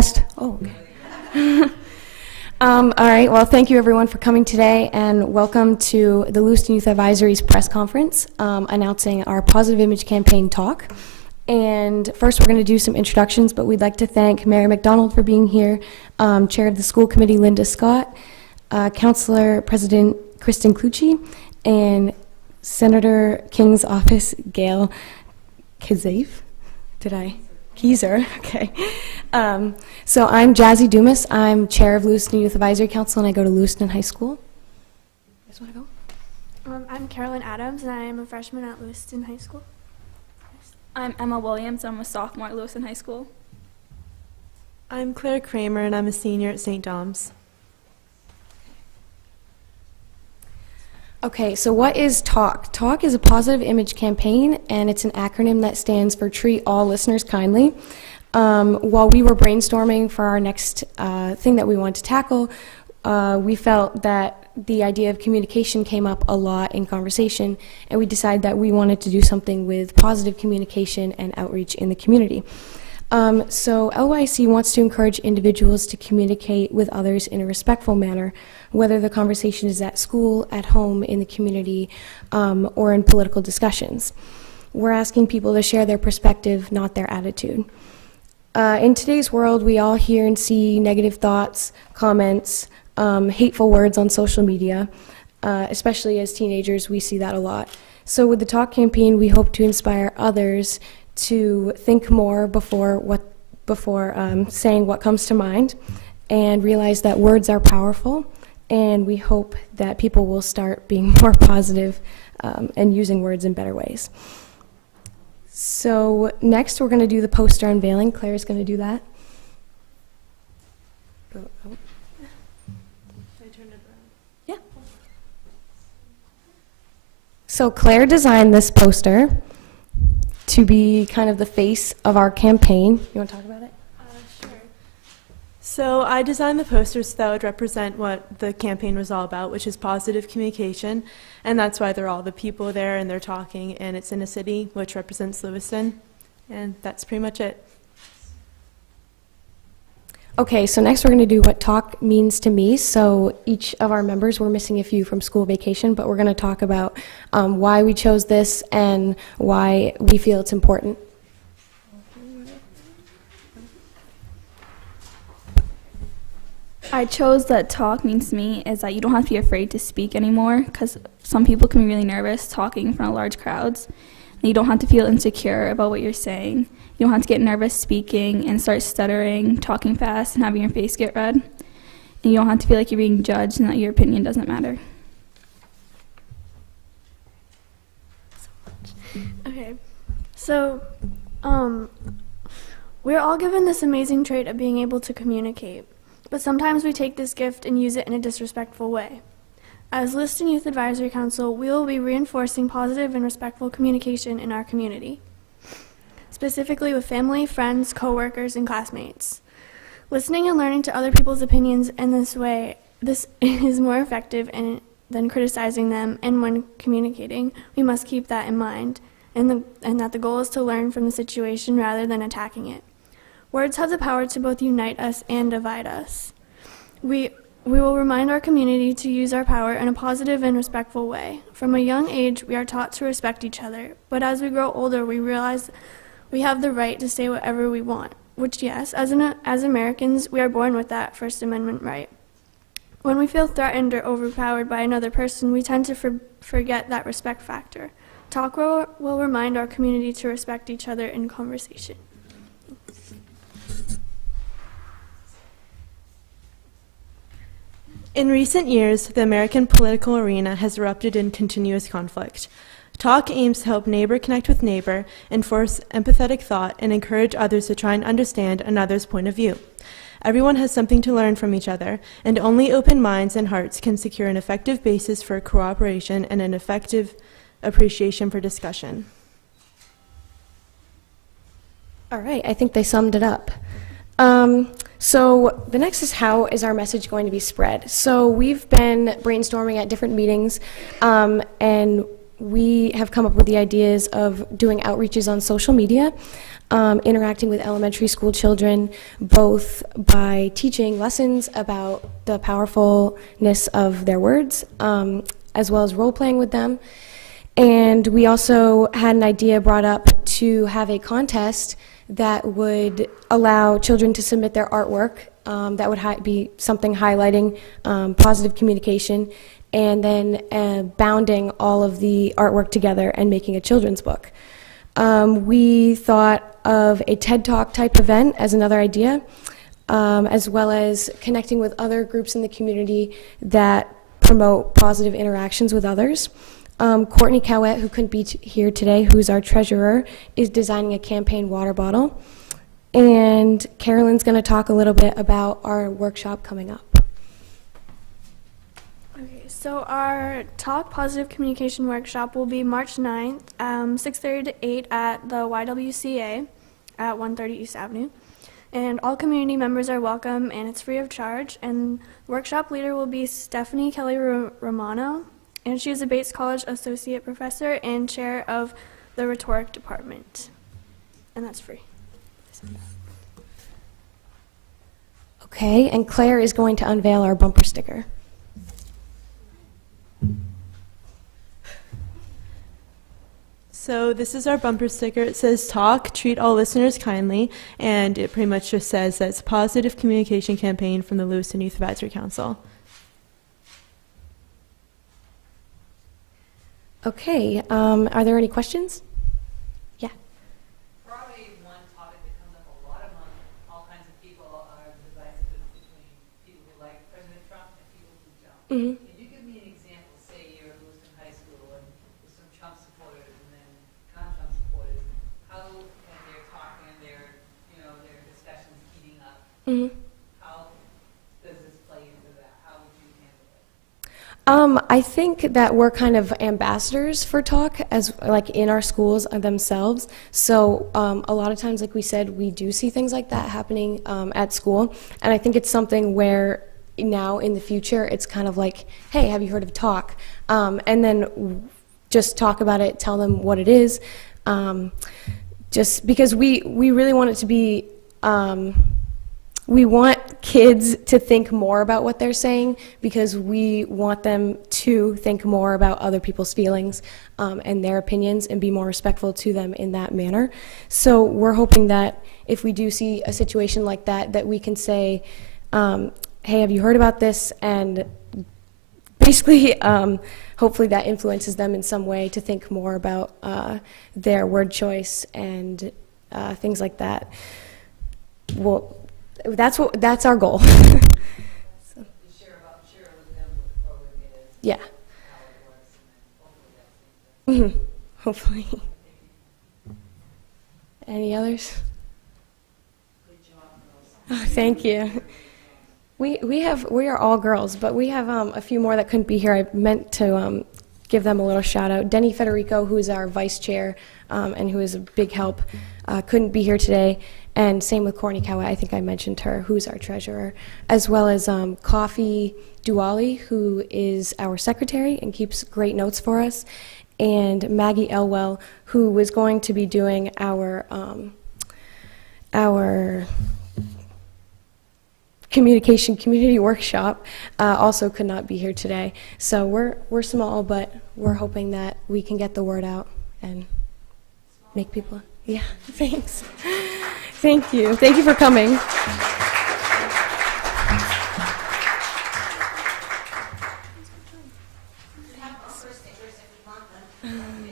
test. Oh, okay. All right, well, thank you everyone for coming today, and welcome to the Lewiston Youth Advisory's press conference announcing our Positive Image Campaign talk. And first we're going to do some introductions, but we'd like to thank Mary McDonald for being here, Chair of the School Committee Linda Scott, Councilor President Kristen Clucci, and Senator King's Office Gail Kieser. Okay. So I'm Jazzy Dumas. I'm Chair of Lewiston Youth Advisory Council, and I go to Lewiston High School. You guys want to go? I'm Carolyn Adams, and I am a freshman at Lewiston High School. I'm Emma Williams. I'm a sophomore at Lewiston High School. I'm Claire Kramer, and I'm a senior at St. Dom's. Okay, so what is TALK? TALK is a positive image campaign, and it's an acronym that stands for Treat All Listeners Kindly. While we were brainstorming for our next thing that we wanted to tackle, we felt that the idea of communication came up a lot in conversation, and we decided that we wanted to do something with positive communication and outreach in the community. So LYAC wants to encourage individuals to communicate with others in a respectful manner, whether the conversation is at school, at home, in the community, or in political discussions. We're asking people to share their perspective, not their attitude. In today's world, we all hear and see negative thoughts, comments, hateful words on social media. Especially as teenagers, we see that a lot. So with the TALK campaign, we hope to inspire others to think more before saying what comes to mind, and realize that words are powerful, and we hope that people will start being more positive and using words in better ways. So next we're going to do the poster unveiling. Claire's going to do that. Yeah. So Claire designed this poster to be kind of the face of our campaign. You want to talk about it? Sure. So I designed the posters that would represent what the campaign was all about, which is positive communication, and that's why they're all the people there and they're talking, and it's in a city which represents Lewiston, and that's pretty much it. Okay, so next we're going to do what TALK means to me. So each of our members, we're missing a few from school vacation, but we're going to talk about why we chose this and why we feel it's important. I chose that TALK means to me is that you don't have to be afraid to speak anymore, because some people can be really nervous talking in front of large crowds. And you don't have to feel insecure about what you're saying. You don't have to get nervous speaking and start stuttering, talking fast, and having your face get red. And you don't have to feel like you're being judged and that your opinion doesn't matter. Okay, so we're all given this amazing trait of being able to communicate, but sometimes we take this gift and use it in a disrespectful way. As Lewiston Youth Advisory Council, we will be reinforcing positive and respectful communication in our community, specifically with family, friends, coworkers, and classmates. Listening and learning to other people's opinions in this way, this is more effective than criticizing them, and when communicating, we must keep that in mind, and that the goal is to learn from the situation rather than attacking it. Words have the power to both unite us and divide us. We will remind our community to use our power in a positive and respectful way. From a young age, we are taught to respect each other, but as we grow older, we realize we have the right to say whatever we want, which, yes, as Americans, we are born with that First Amendment right. When we feel threatened or overpowered by another person, we tend to forget that respect factor. TALK will remind our community to respect each other in conversation. In recent years, the American political arena has erupted in continuous conflict. TALK aims to help neighbor connect with neighbor, enforce empathetic thought, and encourage others to try and understand another's point of view. Everyone has something to learn from each other, and only open minds and hearts can secure an effective basis for cooperation and an effective appreciation for discussion. All right, I think they summed it up. So the next is, how is our message going to be spread? So we've been brainstorming at different meetings, and we have come up with the ideas of doing outreaches on social media, interacting with elementary school children, both by teaching lessons about the powerfulness of their words, as well as role-playing with them. And we also had an idea brought up to have a contest that would allow children to submit their artwork, that would be something highlighting positive communication, and then bounding all of the artwork together and making a children's book. We thought of a TED Talk type event as another idea, as well as connecting with other groups in the community that promote positive interactions with others. Courtney Cowett, who couldn't be here today, who's our treasurer, is designing a campaign water bottle. And Carolyn's going to talk a little bit about our workshop coming up. Okay, so our Talk Positive Communication workshop will be March 9th, 6:30 to 8 at the YWCA at 130 East Avenue. And all community members are welcome, and it's free of charge. And workshop leader will be Stephanie Kelly Romano, and she is a Bates College Associate Professor and Chair of the Rhetoric Department. And that's free. Okay, and Claire is going to unveil our bumper sticker. So this is our bumper sticker. It says "Talk, treat all listeners kindly," and it pretty much just says that it's a positive communication campaign from the Lewiston Youth Advisory Council. Okay, are there any questions? Yeah. Probably one topic that comes up a lot among all kinds of people are the divisiveness between people who like President Trump and people who don't. Mm-hmm. Can you give me an example? Say you're at Lewiston High School and there's some Trump supporters and then non-Trump supporters. How when they're talking and their discussions heating up, Mm-hmm. how does this play into that? How would you handle it? I think that we're kind of ambassadors for Talk, as like in our schools themselves. So a lot of times, like we said, we do see things like that happening at school, and I think it's something where now in the future it's kind of like, hey, have you heard of Talk? And then just talk about it, tell them what it is, just because we really want it to be. We want kids to think more about what they're saying because we want them to think more about other people's feelings and their opinions and be more respectful to them in that manner. So we're hoping that if we do see a situation like that, that we can say, hey, have you heard about this? And basically, hopefully that influences them in some way to think more about their word choice and things like that. Well, that's our goal. Share with them what the program is, Yeah. how it works, and then hopefully that seems to. Hopefully. Any others? Good job, Oh, girls. thank you. We are all girls, but we have a few more that couldn't be here. I meant to give them a little shout out. Denny Federico, who is our vice chair and who is a big help, couldn't be here today. And same with Courtney Cowett, I think I mentioned her, who's our treasurer, as well as Coffee Duali, who is our secretary and keeps great notes for us, and Maggie Elwell, who was going to be doing our communication community workshop, also could not be here today. So we're small, but we're hoping that we can get the word out and make people. Yeah, thanks. Thank you. Thank you for coming. We have bumper stickers if you want them.